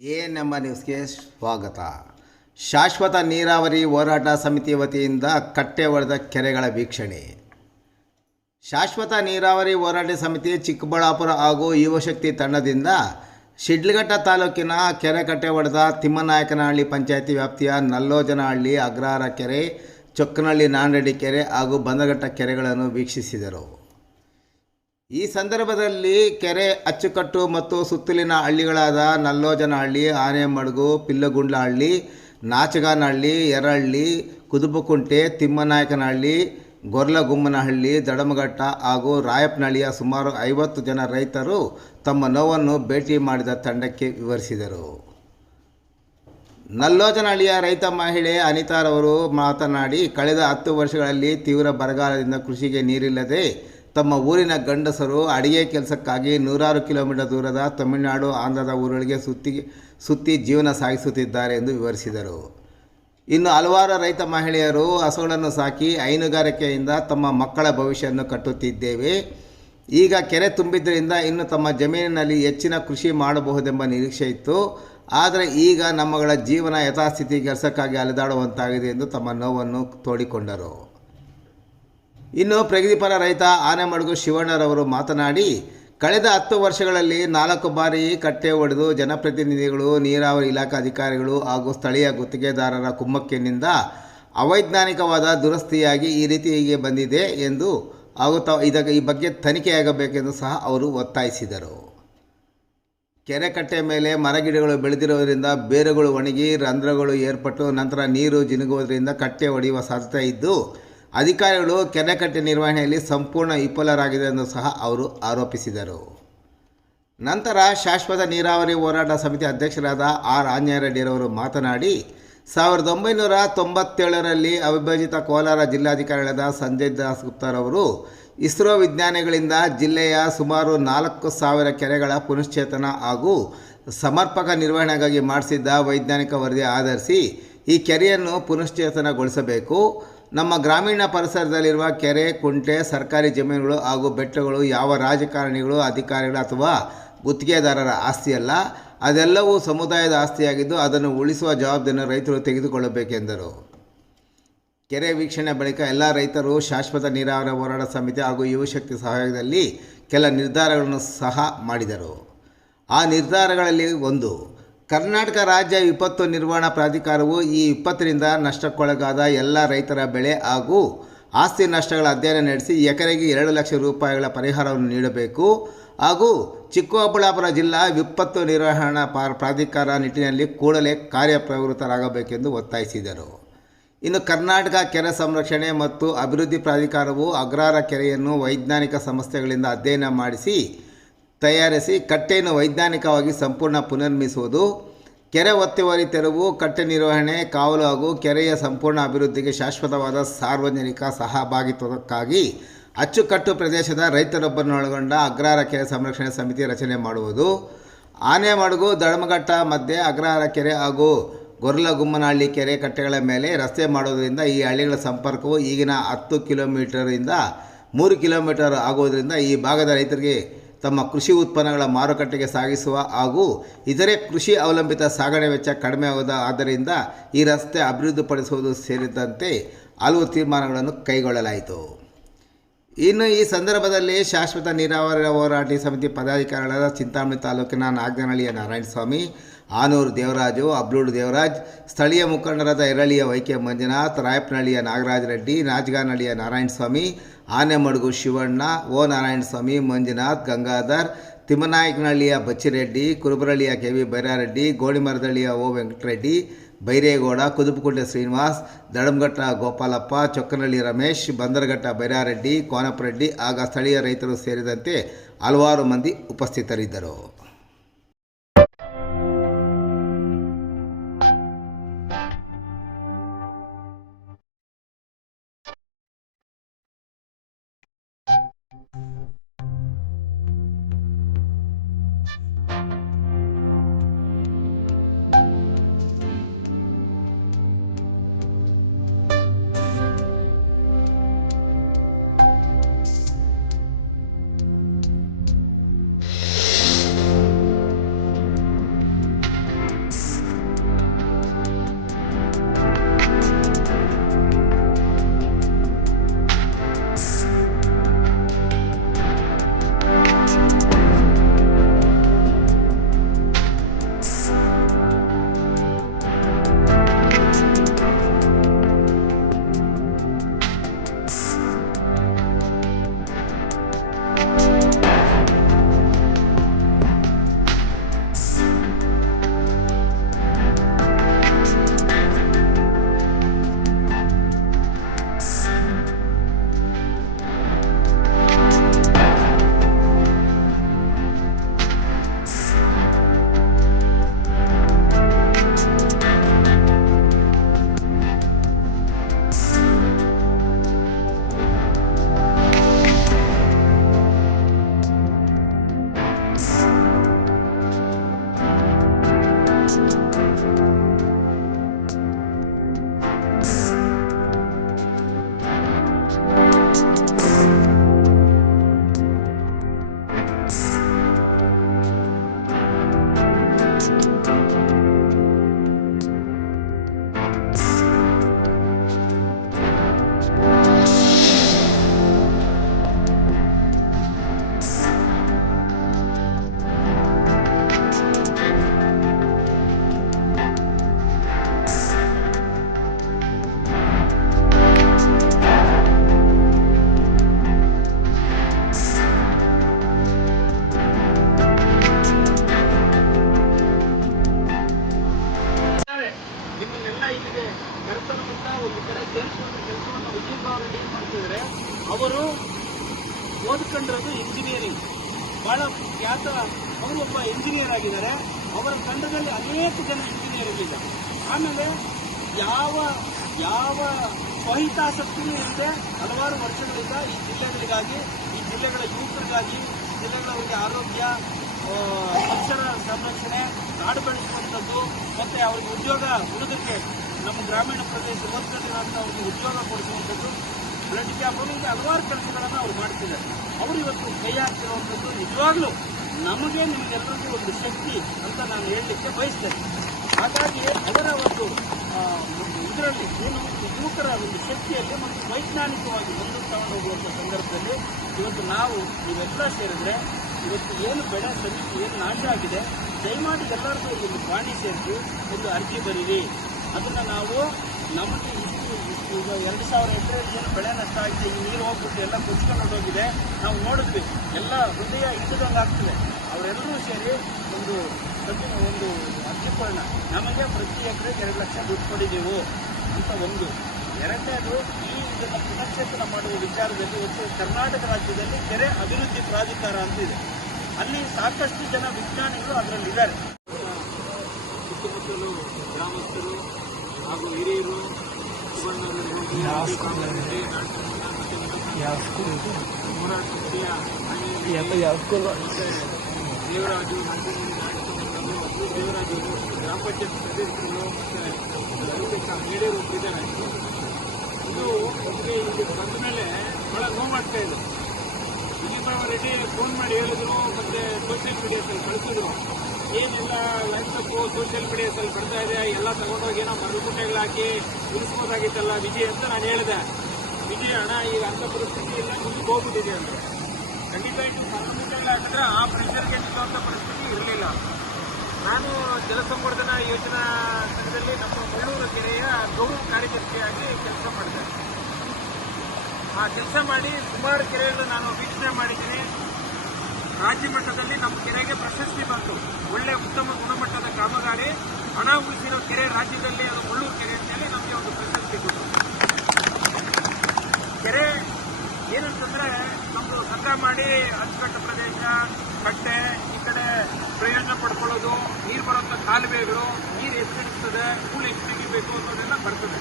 ಎಎನ್ಎಂಬ ನ್ಯೂಸ್ಗೆ ಸ್ವಾಗತ. ಶಾಶ್ವತ ನೀರಾವರಿ ಹೋರಾಟ ಸಮಿತಿ ವತಿಯಿಂದ ಕಟ್ಟೆ ಒಡೆದ ಕೆರೆಗಳ ವೀಕ್ಷಣೆ. ಶಾಶ್ವತ ನೀರಾವರಿ ಹೋರಾಟ ಸಮಿತಿ ಚಿಕ್ಕಬಳ್ಳಾಪುರ ಹಾಗೂ ಯುವಶಕ್ತಿ ತಂಡದಿಂದ ಶಿಡ್ಲಘಟ್ಟ ತಾಲೂಕಿನ ಕೆರೆ ಕಟ್ಟೆ ಒಡೆದ ತಿಮ್ಮನಾಯಕನಹಳ್ಳಿ ಪಂಚಾಯತಿ ವ್ಯಾಪ್ತಿಯ ನಲ್ಲೋಜನಹಳ್ಳಿ ಅಗ್ರಹಾರ ಕೆರೆ, ಚೊಕ್ಕನಹಳ್ಳಿ ನಾಂಡಡಿ ಕೆರೆ ಹಾಗೂ ಬಂದಘಟ್ಟ ಕೆರೆಗಳನ್ನು ವೀಕ್ಷಿಸಿದರು. ಈ ಸಂದರ್ಭದಲ್ಲಿ ಕೆರೆ ಅಚ್ಚುಕಟ್ಟು ಮತ್ತು ಸುತ್ತಲಿನ ಹಳ್ಳಿಗಳಾದ ನಲ್ಲೋಜನಹಳ್ಳಿ, ಆನೆಮಡುಗು, ಪಿಲ್ಲಗುಂಡ್ಲಹಳ್ಳಿ, ನಾಚಗಾನಹಳ್ಳಿ, ಎರಹಳ್ಳಿ ಕುದುಬುಕುಂಟೆ ತಿಮ್ಮನಾಯಕನಹಳ್ಳಿ, ಗೊರ್ಲಗುಮ್ಮನಹಳ್ಳಿ, ದಡಮಘಟ್ಟ ಹಾಗೂ ರಾಯಪ್ಪನಹಳ್ಳಿಯ ಸುಮಾರು ಐವತ್ತು ಜನ ರೈತರು ತಮ್ಮ ನೋವನ್ನು ಭೇಟಿ ಮಾಡಿದ ತಂಡಕ್ಕೆ ವಿವರಿಸಿದರು. ನಲ್ಲೋಜನಹಳ್ಳಿಯ ರೈತ ಮಹಿಳೆ ಅನಿತಾರವರು ಮಾತನಾಡಿ, ಕಳೆದ ಹತ್ತು ವರ್ಷಗಳಲ್ಲಿ ತೀವ್ರ ಬರಗಾಲದಿಂದ ಕೃಷಿಗೆ ನೀರಿಲ್ಲದೆ ತಮ್ಮ ಊರಿನ ಗಂಡಸರು ಅಡಿಗೆ ಕೆಲಸಕ್ಕಾಗಿ ನೂರಾರು ಕಿಲೋಮೀಟರ್ ದೂರದ ತಮಿಳುನಾಡು, ಆಂಧ್ರದ ಊರುಗಳಿಗೆ ಸುತ್ತಿ ಸುತ್ತಿ ಜೀವನ ಸಾಗಿಸುತ್ತಿದ್ದಾರೆ ಎಂದು ವಿವರಿಸಿದರು. ಇನ್ನು ಹಲವಾರು ರೈತ ಮಹಿಳೆಯರು ಹಸುಗಳನ್ನು ಸಾಕಿ ಹೈನುಗಾರಿಕೆಯಿಂದ ತಮ್ಮ ಮಕ್ಕಳ ಭವಿಷ್ಯವನ್ನು ಕಟ್ಟುತ್ತಿದ್ದೇವೆ. ಈಗ ಕೆರೆ ತುಂಬಿದ್ದರಿಂದ ಇನ್ನು ತಮ್ಮ ಜಮೀನಿನಲ್ಲಿ ಹೆಚ್ಚಿನ ಕೃಷಿ ಮಾಡಬಹುದೆಂಬ ನಿರೀಕ್ಷೆ ಇತ್ತು. ಆದರೆ ಈಗ ನಮ್ಮಗಳ ಜೀವನ ಯಥಾಸ್ಥಿತಿ ಕೆಲಸಕ್ಕಾಗಿ ಅಲೆದಾಡುವಂತಾಗಿದೆ ಎಂದು ತಮ್ಮ ನೋವನ್ನು ತೋಡಿಕೊಂಡರು. ಇನ್ನು ಪ್ರಗತಿಪರ ರೈತ ಆನೆಮಡುಗು ಶಿವಣ್ಣರವರು ಮಾತನಾಡಿ, ಕಳೆದ ಹತ್ತು ವರ್ಷಗಳಲ್ಲಿ ನಾಲ್ಕು ಬಾರಿ ಕಟ್ಟೆ ಒಡೆದು ಜನಪ್ರತಿನಿಧಿಗಳು, ನೀರಾವರಿ ಇಲಾಖೆ ಅಧಿಕಾರಿಗಳು ಹಾಗೂ ಸ್ಥಳೀಯ ಗುತ್ತಿಗೆದಾರರ ಕುಮ್ಮಕ್ಕಿನಿಂದ ಅವೈಜ್ಞಾನಿಕವಾದ ದುರಸ್ತಿಯಾಗಿ ಈ ರೀತಿ ಹೀಗೆ ಬಂದಿದೆ ಎಂದು ಹಾಗೂ ತ ಇದಕ್ಕೆ ಈ ಬಗ್ಗೆ ತನಿಖೆಯಾಗಬೇಕೆಂದು ಸಹ ಅವರು ಒತ್ತಾಯಿಸಿದರು. ಕೆರೆ ಕಟ್ಟೆ ಮೇಲೆ ಮರಗಿಡಗಳು ಬೆಳೆದಿರುವುದರಿಂದ ಬೇರುಗಳು ಒಣಗಿ ರಂಧ್ರಗಳು ಏರ್ಪಟ್ಟು ನಂತರ ನೀರು ಜಿನುಗುವುದರಿಂದ ಕಟ್ಟೆ ಒಡೆಯುವ ಸಾಧ್ಯತೆ ಇದ್ದು ಅಧಿಕಾರಿಗಳು ಕೆರೆ ಕಟ್ಟೆ ನಿರ್ವಹಣೆಯಲ್ಲಿ ಸಂಪೂರ್ಣ ವಿಫಲರಾಗಿದೆ ಎಂದು ಸಹ ಅವರು ಆರೋಪಿಸಿದರು. ನಂತರ ಶಾಶ್ವತ ನೀರಾವರಿ ಹೋರಾಟ ಸಮಿತಿ ಅಧ್ಯಕ್ಷರಾದ ಆರ್. ಆಂಜನೇಯರೆಡ್ಡಿರವರು ಮಾತನಾಡಿ, ಸಾವಿರದ ಒಂಬೈನೂರ ತೊಂಬತ್ತೇಳರಲ್ಲಿ ಅವಿಭಜಿತ ಕೋಲಾರ ಜಿಲ್ಲಾಧಿಕಾರಿಗಳಾದ ಸಂಜಯ್ ದಾಸ್ ಗುಪ್ತಾರವರು ಇಸ್ರೋ ವಿಜ್ಞಾನಿಗಳಿಂದ ಜಿಲ್ಲೆಯ ಸುಮಾರು ನಾಲ್ಕು ಸಾವಿರ ಕೆರೆಗಳ ಪುನಶ್ಚೇತನ ಹಾಗೂ ಸಮರ್ಪಕ ನಿರ್ವಹಣೆಗಾಗಿ ಮಾಡಿಸಿದ್ದ ವೈಜ್ಞಾನಿಕ ವರದಿ ಆಧರಿಸಿ ಈ ಕೆರೆಯನ್ನು ಪುನಶ್ಚೇತನಗೊಳಿಸಬೇಕು. ನಮ್ಮ ಗ್ರಾಮೀಣ ಪರಿಸರದಲ್ಲಿರುವ ಕೆರೆ, ಕುಂಟೆ, ಸರ್ಕಾರಿ ಜಮೀನುಗಳು ಹಾಗೂ ಬೆಟ್ಟಗಳು ಯಾವ ರಾಜಕಾರಣಿಗಳು, ಅಧಿಕಾರಿಗಳು ಅಥವಾ ಗುತ್ತಿಗೆದಾರರ ಆಸ್ತಿಯಲ್ಲ, ಅದೆಲ್ಲವೂ ಸಮುದಾಯದ ಆಸ್ತಿಯಾಗಿದ್ದು ಅದನ್ನು ಉಳಿಸುವ ಜವಾಬ್ದಾರಿಯನ್ನು ರೈತರು ತೆಗೆದುಕೊಳ್ಳಬೇಕೆಂದರು. ಕೆರೆ ವೀಕ್ಷಣೆ ಬಳಿಕ ಎಲ್ಲ ರೈತರು ಶಾಶ್ವತ ನೀರಾವರಿ ಹೋರಾಟ ಸಮಿತಿ ಹಾಗೂ ಯುವಶಕ್ತಿ ಸಹಯೋಗದಲ್ಲಿ ಕೆಲ ನಿರ್ಧಾರಗಳನ್ನು ಸಹ ಮಾಡಿದರು. ಆ ನಿರ್ಧಾರಗಳಲ್ಲಿ ಒಂದು ಕರ್ನಾಟಕ ರಾಜ್ಯ ವಿಪತ್ತು ನಿರ್ವಹಣಾ ಪ್ರಾಧಿಕಾರವು ಈ ವಿಪತ್ತಿನಿಂದ ನಷ್ಟಕ್ಕೊಳಗಾದ ಎಲ್ಲ ರೈತರ ಬೆಳೆ ಹಾಗೂ ಆಸ್ತಿ ನಷ್ಟಗಳ ಅಧ್ಯಯನ ನಡೆಸಿ ಎಕರೆಗೆ ಎರಡು ಲಕ್ಷ ರೂಪಾಯಿಗಳ ಪರಿಹಾರವನ್ನು ನೀಡಬೇಕು. ಹಾಗೂ ಚಿಕ್ಕಬಳ್ಳಾಪುರ ಜಿಲ್ಲಾ ವಿಪತ್ತು ನಿರ್ವಹಣಾ ಪ್ರಾಧಿಕಾರ ನಿಟ್ಟಿನಲ್ಲಿ ಕೂಡಲೇ ಕಾರ್ಯಪ್ರವೃತ್ತರಾಗಬೇಕೆಂದು ಒತ್ತಾಯಿಸಿದರು. ಇನ್ನು ಕರ್ನಾಟಕ ಕೆರೆ ಸಂರಕ್ಷಣೆ ಮತ್ತು ಅಭಿವೃದ್ಧಿ ಪ್ರಾಧಿಕಾರವು ಅಗ್ರಾರ ಕೆರೆಯನ್ನು ವೈಜ್ಞಾನಿಕ ಸಂಸ್ಥೆಗಳಿಂದ ಅಧ್ಯಯನ ಮಾಡಿಸಿ ತಯಾರಿಸಿ ಕಟ್ಟೆಯನ್ನು ವೈಜ್ಞಾನಿಕವಾಗಿ ಸಂಪೂರ್ಣ ಪುನರ್ಮಿಸುವುದು. ಕೆರೆ ಒತ್ತುವರಿ ತೆರವು, ಕಟ್ಟೆ ನಿರ್ವಹಣೆ, ಕಾವಲು ಹಾಗೂ ಕೆರೆಯ ಸಂಪೂರ್ಣ ಅಭಿವೃದ್ಧಿಗೆ ಶಾಶ್ವತವಾದ ಸಾರ್ವಜನಿಕ ಸಹಭಾಗಿತ್ವಕ್ಕಾಗಿ ಅಚ್ಚುಕಟ್ಟು ಪ್ರದೇಶದ ರೈತರೊಬ್ಬರನ್ನೊಳಗೊಂಡ ಅಗ್ರಹಾರ ಕೆರೆ ಸಂರಕ್ಷಣೆ ಸಮಿತಿ ರಚನೆ ಮಾಡುವುದು. ಆನೆಮಡುಗು ದಳಮಘಟ್ಟ ಮಧ್ಯೆ ಅಗ್ರಹಾರ ಕೆರೆ ಹಾಗೂ ಗೊರ್ಲಗುಮ್ಮನಹಳ್ಳಿ ಕೆರೆ ಕಟ್ಟೆಗಳ ಮೇಲೆ ರಸ್ತೆ ಮಾಡುವುದರಿಂದ ಈ ಹಳ್ಳಿಗಳ ಸಂಪರ್ಕವು ಈಗಿನ ಹತ್ತು ಕಿಲೋಮೀಟರಿಂದ ಮೂರು ಕಿಲೋಮೀಟರ್ ಆಗುವುದರಿಂದ ಈ ಭಾಗದ ರೈತರಿಗೆ ತಮ್ಮ ಕೃಷಿ ಉತ್ಪನ್ನಗಳ ಮಾರುಕಟ್ಟೆಗೆ ಸಾಗಿಸುವ ಹಾಗೂ ಇತರೆ ಕೃಷಿ ಅವಲಂಬಿತ ಸಾಗಣೆ ವೆಚ್ಚ ಕಡಿಮೆ ಆಗುವುದು ಆದ್ದರಿಂದ ಈ ರಸ್ತೆ ಅಭಿವೃದ್ಧಿಪಡಿಸುವುದು ಸೇರಿದಂತೆ ಹಲವು ತೀರ್ಮಾನಗಳನ್ನು ಕೈಗೊಳ್ಳಲಾಯಿತು. ಇನ್ನು ಈ ಸಂದರ್ಭದಲ್ಲಿ ಶಾಶ್ವತ ನೀರಾವರಿ ಹೋರಾಟ ಸಮಿತಿ ಪದಾಧಿಕಾರಿಗಳಾದ ಚಿಂತಾಮಣಿ ತಾಲೂಕಿನ ನಾಗನಹಳ್ಳಿಯ ನಾರಾಯಣಸ್ವಾಮಿ ಆನೂರು ದೇವರಾಜು ಅಬ್ಲೂಡು ದೇವರಾಜ್, ಸ್ಥಳೀಯ ಮುಖಂಡರಾದ ಎರಳಿಯ ವೈಕೆ ಮಂಜುನಾಥ್, ರಾಯಪ್ಪನಹಳ್ಳಿಯ ನಾಗರಾಜ ರೆಡ್ಡಿ ನಾಚಗಾನಹಳ್ಳಿಯ ನಾರಾಯಣಸ್ವಾಮಿ, ಆನೆಮಡುಗು ಶಿವಣ್ಣ, ಓ ನಾರಾಯಣಸ್ವಾಮಿ, ಮಂಜುನಾಥ್, ಗಂಗಾಧರ್, ತಿಮ್ಮನಾಯಕನಹಳ್ಳಿಯ ಬಚ್ಚಿರೆಡ್ಡಿ ಕುರುಬರಳ್ಳಿಯ ಕೆ ವಿ ಬೈರಾರೆಡ್ಡಿ ಗೋಳಿಮರದಳ್ಳಿಯ ಓ ವೆಂಕಟರೆಡ್ಡಿ, ಬೈರೇಗೌಡ, ಕುದುಪುಕುಂಟೆ ಶ್ರೀನಿವಾಸ್ ದಡಮಘಟ್ಟ ಗೋಪಾಲಪ್ಪ, ಚೊಕ್ಕನಹಳ್ಳಿ ರಮೇಶ್, ಬಂದರಘಟ್ಟ ಬೈರಾರೆಡ್ಡಿ ಕೋನಪ್ಪರೆಡ್ಡಿ ಆಗ ಸ್ಥಳೀಯ ರೈತರು ಸೇರಿದಂತೆ ಹಲವಾರು ಮಂದಿ ಉಪಸ್ಥಿತರಿದ್ದರು. ಓದ್ಕೊಂಡಿರೋದು ಇಂಜಿನಿಯರಿಂಗ್ ಬಹಳ ಖ್ಯಾತ ಅವರು ಒಬ್ಬ ಇಂಜಿನಿಯರ್ ಆಗಿದ್ದಾರೆ. ಅವರ ತಂಡದಲ್ಲಿ ಅನೇಕ ಜನ ಇಂಜಿನಿಯರ್ ಇದ್ದಾರೆ ಆಮೇಲೆ ಯಾವ ಯಾವ ಸ್ವಹಿತಾಸಕ್ತಿನೂ ಇಲ್ಲದೆ ಹಲವಾರು ವರ್ಷಗಳಿಂದ ಈ ಜಿಲ್ಲೆಗಳಿಗಾಗಿ, ಈ ಜಿಲ್ಲೆಗಳ ಯುವಕರಿಗಾಗಿ ಜಿಲ್ಲೆಗಳವರಿಗೆ ಆರೋಗ್ಯ ಪಕ್ಷರ ಸಂರಕ್ಷಣೆ, ನಾಡು ಬೆಳೆಸುವಂಥದ್ದು, ಮತ್ತು ಅವರಿಗೆ ಉದ್ಯೋಗ ಉಳಿದಕ್ಕೆ ನಮ್ಮ ಗ್ರಾಮೀಣ ಪ್ರದೇಶ ವರ್ಗದಲ್ಲಿರುವಂಥ ಅವ್ರಿಗೆ ಉದ್ಯೋಗ ಕೊಡಿಸುವಂಥದ್ದು ಬ್ಲಡ್ ಕ್ಯಾಂಪ್ ಹಲವಾರು ಕೆಲಸಗಳನ್ನು ಅವ್ರು ಮಾಡ್ತಿದ್ದಾರೆ. ಅವರು ಇವತ್ತು ಕೈ ಹಾಕ್ತಿರುವಂಥದ್ದು ನಿಜವಾಗ್ಲೂ ನಮಗೆ ನಿಮಗೆಲ್ಲರಿಗೂ ಒಂದು ಶಕ್ತಿ ಅಂತ ನಾನು ಹೇಳಲಿಕ್ಕೆ ಬಯಸ್ತೇನೆ. ಹಾಗಾಗಿ ಅವರ ಒಂದು ಇದರಲ್ಲಿ ಏನು, ಯುವಕರ ಒಂದು ಶಕ್ತಿಯಲ್ಲಿ ಮತ್ತು ವೈಜ್ಞಾನಿಕವಾಗಿ ಮುಂದೆ ತಗೊಂಡು ಹೋಗುವಂಥ ಸಂದರ್ಭದಲ್ಲಿ ಇವತ್ತು ನಾವು ನೀವೆಲ್ಲ ಸೇರಿದ್ರೆ ಇವತ್ತು ಏನು ಬೆಳೆ, ಸಮಿತಿ ಏನು ನಾಶ ಆಗಿದೆ, ದಯಮಾಡಿ ಎಲ್ಲರಿಗೂ ಒಂದು ಪಾಣಿ ಸೇರಿಸಿ, ಒಂದು ಅರ್ಜಿ ಬರೀರಿ. ಅದನ್ನು ನಾವು ನಮಗೆ ಈಗ ಎರಡು ಸಾವಿರ ಎಕರೆ ಏನು ಬೆಳೆ ನಷ್ಟ ಆಗಿದೆ, ಈ ನೀರು ಹೋಗ್ಬಿಟ್ಟು ಎಲ್ಲ ಕೊಚ್ಕೊಂಡು ಹೋಗಿದೆ, ನಾವು ನೋಡಿದ್ವಿ. ಎಲ್ಲ ಹೃದಯ ಇದ್ದದಂಗೆ ಆಗ್ತದೆ. ಅವರೆಲ್ಲರೂ ಸೇರಿ ಒಂದು ಒಂದು ಅರ್ಜಿ ಕೊಡೋಣ ನಮಗೆ ಪ್ರತಿ ಎಕರೆಗೆ ಎರಡು ಲಕ್ಷ ದುಡ್ಡು ಕೊಡಿದೆವು ಅಂತ ಒಂದು. ಎರಡನೇದು, ಈ ಇದನ್ನು ಪುನಶ್ಚೇತನ ಮಾಡುವ ವಿಚಾರದಲ್ಲಿ ಒಟ್ಟು ಕರ್ನಾಟಕ ರಾಜ್ಯದಲ್ಲಿ ಕೆರೆ ಅಭಿವೃದ್ಧಿ ಪ್ರಾಧಿಕಾರ ಅಂತ ಇದೆ. ಅಲ್ಲಿ ಸಾಕಷ್ಟು ಜನ ವಿಜ್ಞಾನಿಗಳು ಅದರಲ್ಲಿದ್ದಾರೆ ಸುತ್ತಮುತ್ತಲು ಗ್ರಾಮಸ್ಥರು ಹಾಗೂ ಹಿರಿಯರು ಸುವರ್ಣರು ಸ್ಕೂಲ್ ಯಾವ ಸ್ಕೂಲ್ ಸಮಿತಿಯ ಯಾವ ಯಾವ ಸ್ಕೂಲ್ ದೇವರಾಜು ದೇವರಾಜು ಗ್ರಾಮ ಪಂಚಾಯತ್ ಸದಸ್ಯರು ಮತ್ತೆ ಇದ್ದಾರೆ ಇದು ನಮಗೆ ಇಲ್ಲಿ ಬಂದ ಮೇಲೆ ಬಹಳ ನೋವಾಗ್ತಾ ಇದೆ ದಿಲೀಪರಾವ್ ರೆಡ್ಡಿ ಫೋನ್ ಮಾಡಿ ಹೇಳಿದ್ರು ಮತ್ತೆ ಸೋಷಿಯಲ್ ಮೀಡಿಯಾದಲ್ಲಿ ಕಳಿಸಿದ್ರು ಏನೆಲ್ಲ ಲೈಫ್ಸಪ್ಪು ಸೋಷಿಯಲ್ ಮೀಡಿಯಾಸಲ್ಲಿ ಬರ್ತಾ ಇದೆ, ಎಲ್ಲ ತಗೊಂಡೋಗಿ ಏನೋ ಮರಗುಟ್ಟೆಗಳು ಹಾಕಿ ಉಳಿಸ್ಬೋದಾಗಿತ್ತಲ್ಲ ವಿಜಯ್ ಅಂತ ನಾನು ಹೇಳಿದೆ. ವಿಜಯ್ ಹಣ ಈಗ ಅಂತ ಪರಿಸ್ಥಿತಿ ಇಲ್ಲ ಮುಂದಕ್ಕೆ ಹೋಗ್ಬಿಟ್ಟಿದೆ ಅಂತ. ಖಂಡಿತ ಇದು ಮರಗುಟ್ಟೆಗಳು ಹಾಕಿದ್ರೆ ಆ ಪ್ರೆಷರ್ಗೆ ನಿಲ್ಲುವಂಥ ಪರಿಸ್ಥಿತಿ ಇರಲಿಲ್ಲ. ನಾನು ಜಲಸಂವರ್ಧನಾ ಯೋಜನಾ ಸಂಘದಲ್ಲಿ ನಮ್ಮ ಮಳ್ಳೂರು ಕೆರೆಯ ಗೌರವ ಕಾರ್ಯದರ್ಶಿಯಾಗಿ ಕೆಲಸ ಮಾಡಿದೆ. ಆ ಕೆಲಸ ಮಾಡಿ ಸುಮಾರು ಕೆರೆಗಳು ನಾನು ವೀಕ್ಷಣೆ ಮಾಡಿದ್ದೀನಿ. ರಾಜ್ಯ ಮಟ್ಟದಲ್ಲಿ ನಮ್ಮ ಕೆರೆಗೆ ಪ್ರಶಸ್ತಿ ಬಂತು. ಒಳ್ಳೆ ಉತ್ತಮ ಗುಣಮಟ್ಟದ ಕಾಮಗಾರಿ. ಹಣ ಉಳಿಸಿರೋ ಕೆರೆ ರಾಜ್ಯದಲ್ಲಿ ಅದು ಮುಳ್ಳೂರು ಕೆರೆ ಅಂತೇಳಿ ನಮಗೆ ಒಂದು ಪ್ರಶಸ್ತಿ ಕೊಟ್ಟರು ಕೆರೆ ಏನಂತಂದ್ರೆ ನಮ್ದು ಸಂಘ ಮಾಡಿ ಅಚ್ಚುಕಟ್ಟು ಪ್ರದೇಶ ಕಟ್ಟೆ ಈ ಕಡೆ ಪ್ರಯೋಜನ ಪಡ್ಕೊಳ್ಳೋದು ನೀರು ಬರುವಂತ ಕಾಲುವೆಗಳು ನೀರು ಎಷ್ಟು ಹಿಡಿಸ್ತದೆ ಹೂಳು ಎಷ್ಟು ತೆಗಿಬೇಕು ಅನ್ನೋದೆಲ್ಲ ಬರ್ತದೆ.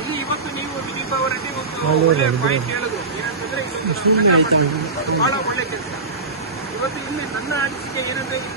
ಇಲ್ಲಿ ಇವತ್ತು ನೀವು ಅವರಲ್ಲಿ ಒಂದು ಒಳ್ಳೆ ಪಾಯಿಂಟ್ ಹೇಳಿದ್ರು. ಏನಂತಂದ್ರೆ ಬಹಳ ಒಳ್ಳೆ ಕೆಲಸ. ಇವತ್ತು ಇಲ್ಲಿ ನನ್ನ ಅನಿಸಿಕೆ ಏನಂದ್ರೆ